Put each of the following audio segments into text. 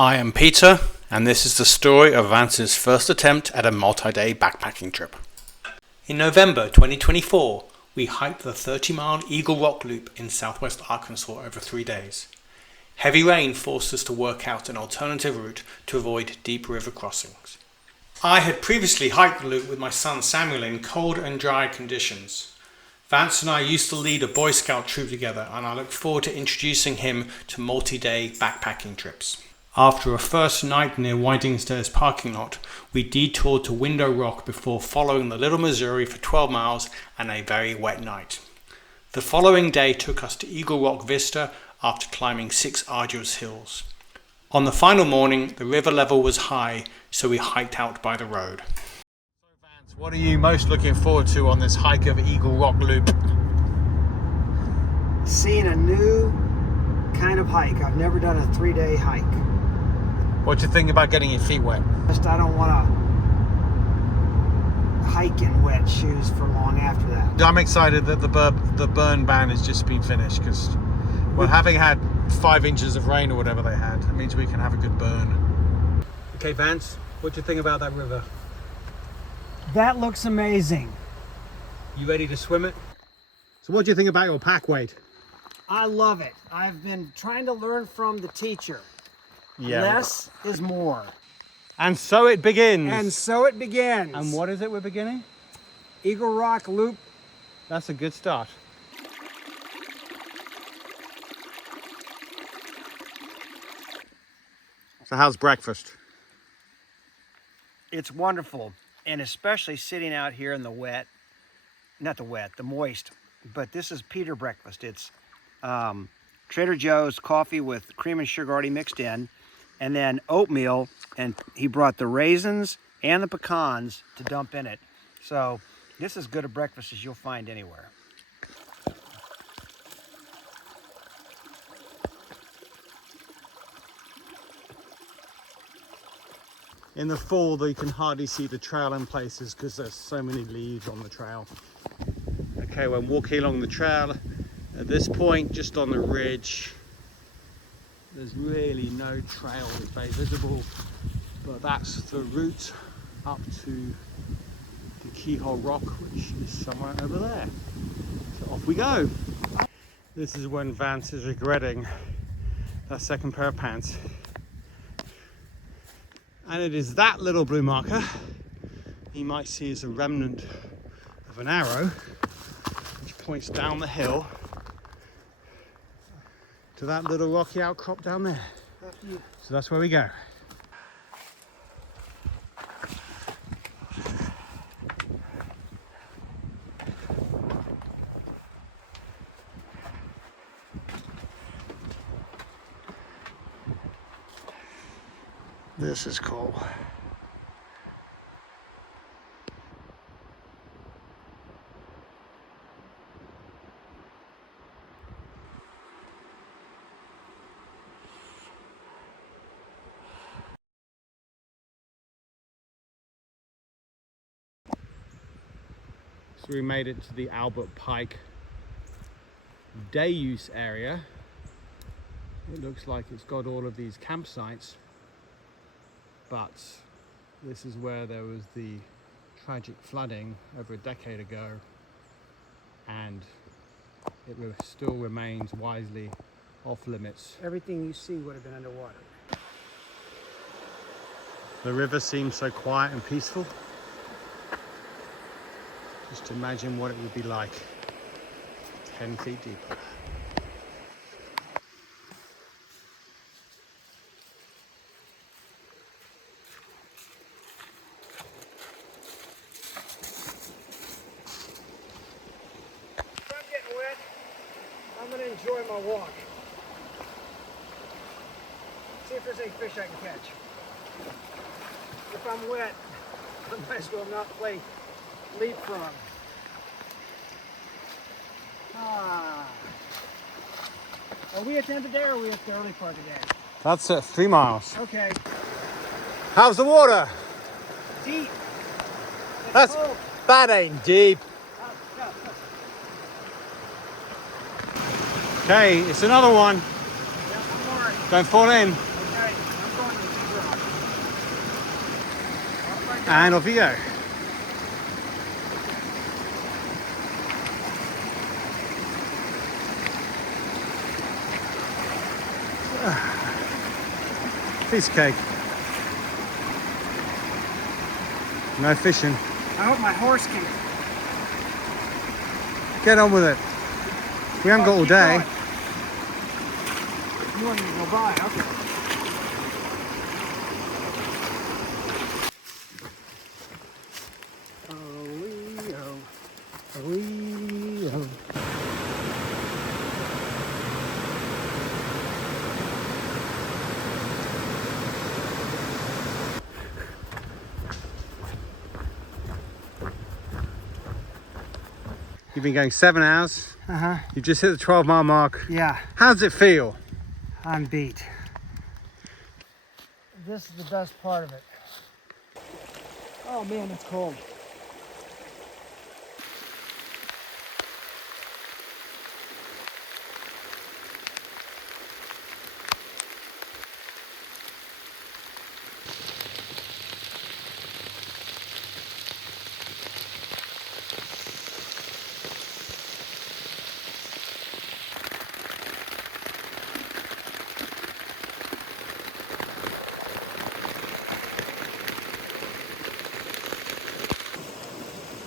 I am Peter, and this is the story of Vance's first attempt at a multi-day backpacking trip. In November 2024, we hiked the 30-mile Eagle Rock Loop in southwest Arkansas over 3 days. Heavy rain forced us to work out an alternative route to avoid deep river crossings. I had previously hiked the loop with my son Samuel in cold and dry conditions. Vance and I used to lead a Boy Scout troop together, and I look forward to introducing him to multi-day backpacking trips. After a first night near Winding Stairs parking lot, we detoured to Window Rock before following the Little Missouri for 12 miles and a very wet night. The following day took us to Eagle Rock Vista after climbing 6 arduous hills. On the final morning, the river level was high, so we hiked out by the road. So Vance, what are you most looking forward to on this hike of Eagle Rock Loop? Seeing a new kind of hike. I've never done a 3-day hike. What do you think about getting your feet wet? I don't want to hike in wet shoes for long after that. I'm excited that the burn ban has just been finished because, well, having had 5 inches of rain or whatever they had, it means we can have a good burn. Okay, Vance, what do you think about that river? That looks amazing. You ready to swim it? So what do you think about your pack weight? I love it. I've been trying to learn from the teacher. Yeah. Less is more. And so it begins. And so it begins. And what is it we're beginning? Eagle Rock Loop. That's a good start. So how's breakfast? It's wonderful. And especially sitting out here in the wet, not the wet, the moist. But this is Peter breakfast. It's Trader Joe's coffee with cream and sugar already mixed in, and then oatmeal, and he brought the raisins and the pecans to dump in it. So this is as good a breakfast as you'll find anywhere. In the fall, you can hardly see the trail in places because there's so many leaves on the trail. Okay, we're walking along the trail. At this point, just on the ridge, there's really no trail that's very visible, but that's the route up to the Keyhole Rock, which is somewhere over there. So off we go. This is when Vance is regretting that second pair of pants. And it is that little blue marker you might see as a remnant of an arrow which points down the hill to that little rocky outcrop down there. So that's where we go. This is cool. So we made it to the Albert Pike day use area. It looks like it's got all of these campsites, but this is where there was the tragic flooding over a decade ago, and it still remains wisely off limits. Everything you see would have been underwater. The river seems so quiet and peaceful. Just imagine what it would be like 10 feet deeper. If I'm getting wet, I'm going to enjoy my walk. See if there's any fish I can catch. If I'm wet, I might as well not play leapfrog. Are we at the end of the day or are we at the early part of the day? That's 3 miles. Okay. How's the water? Deep. That's cold. That ain't deep. Okay, it's another one. Yeah, one more. Don't fall in. Okay, I'm going And off you go. Piece of cake. No fishing. I hope my horse can. Get on with it. We haven't got all day. Going. You want me to go by? Okay. You've been going 7 hours. You've just hit the 12-mile mark. Yeah, How does it feel? I'm beat. This is the best part of it. Oh man, it's cold.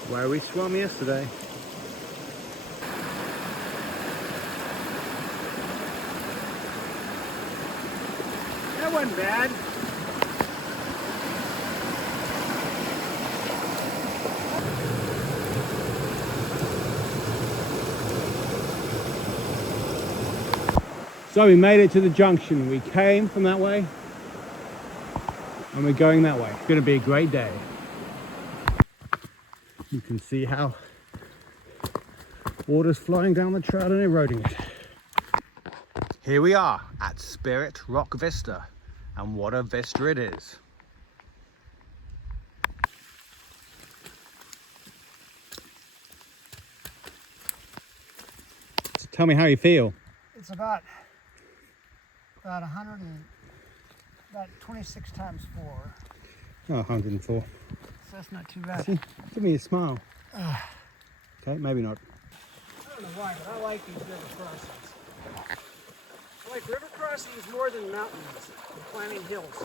Where we swam yesterday. That wasn't bad. So we made it to the junction. We came from that way and we're going that way. It's going to be a great day. You can see how water's flowing down the trail and eroding it. Here we are at Spirit Rock Vista, and what a vista it is. So tell me how you feel. It's about 100 and about 26 times 4. Oh, 104. So that's not too bad. See, give me a smile. Okay, maybe not. I don't know why, but I like these river crossings. I like river crossings more than mountains and climbing hills.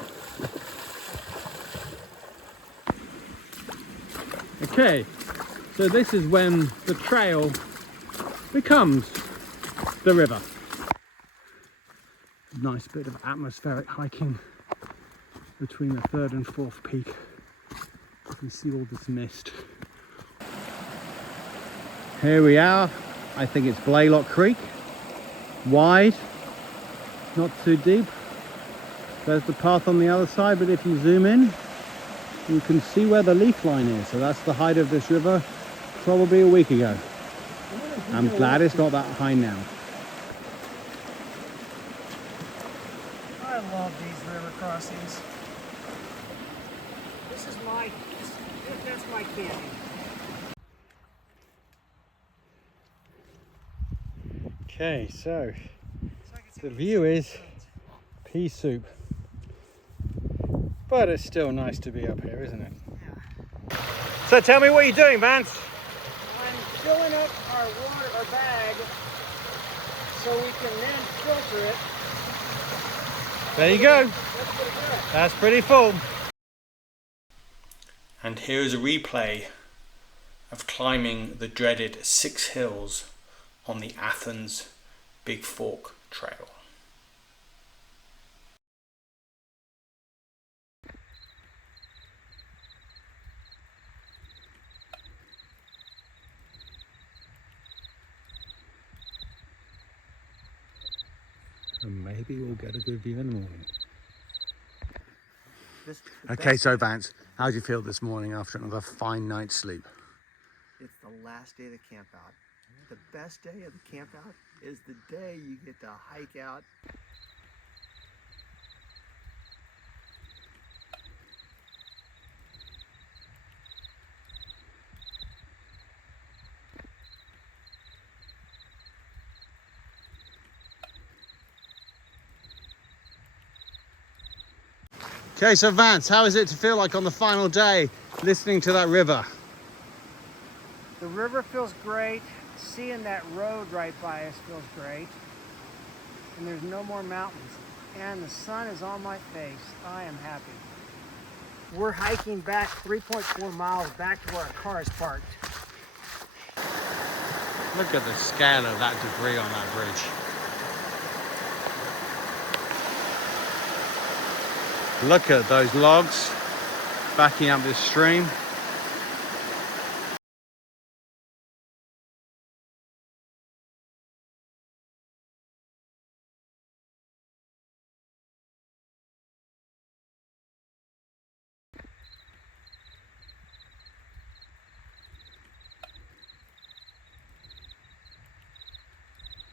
Okay, so this is when the trail becomes the river. Nice bit of atmospheric hiking between the 3rd and 4th peak. You can see all this mist. Here we are. I think it's Blaylock Creek. Wide, not too deep. There's the path on the other side, but if you zoom in, you can see where the leaf line is. So that's the height of this river probably a week ago. I'm glad it's not that high now. I love these river crossings. That's my canyon. Okay, so the view is pea soup. But it's still nice to be up here, isn't it? Yeah. So tell me what you're doing, Vance. I'm filling up our bag so we can then filter it. There you go. That's pretty good. That's pretty full. And here is a replay of climbing the dreaded 6 hills on the Athens Big Fork Trail. And maybe we'll get a good view in the morning. Okay, so Vance, how do you feel this morning after another fine night's sleep? It's the last day of the camp out. The best day of the camp out is the day you get to hike out. Okay, so Vance, how is it to feel like on the final day listening to that river? The river feels great. Seeing that road right by us feels great. And there's no more mountains. And the sun is on my face. I am happy. We're hiking back 3.4 miles back to where our car is parked. Look at the scale of that debris on that bridge. Look at those logs backing up this stream.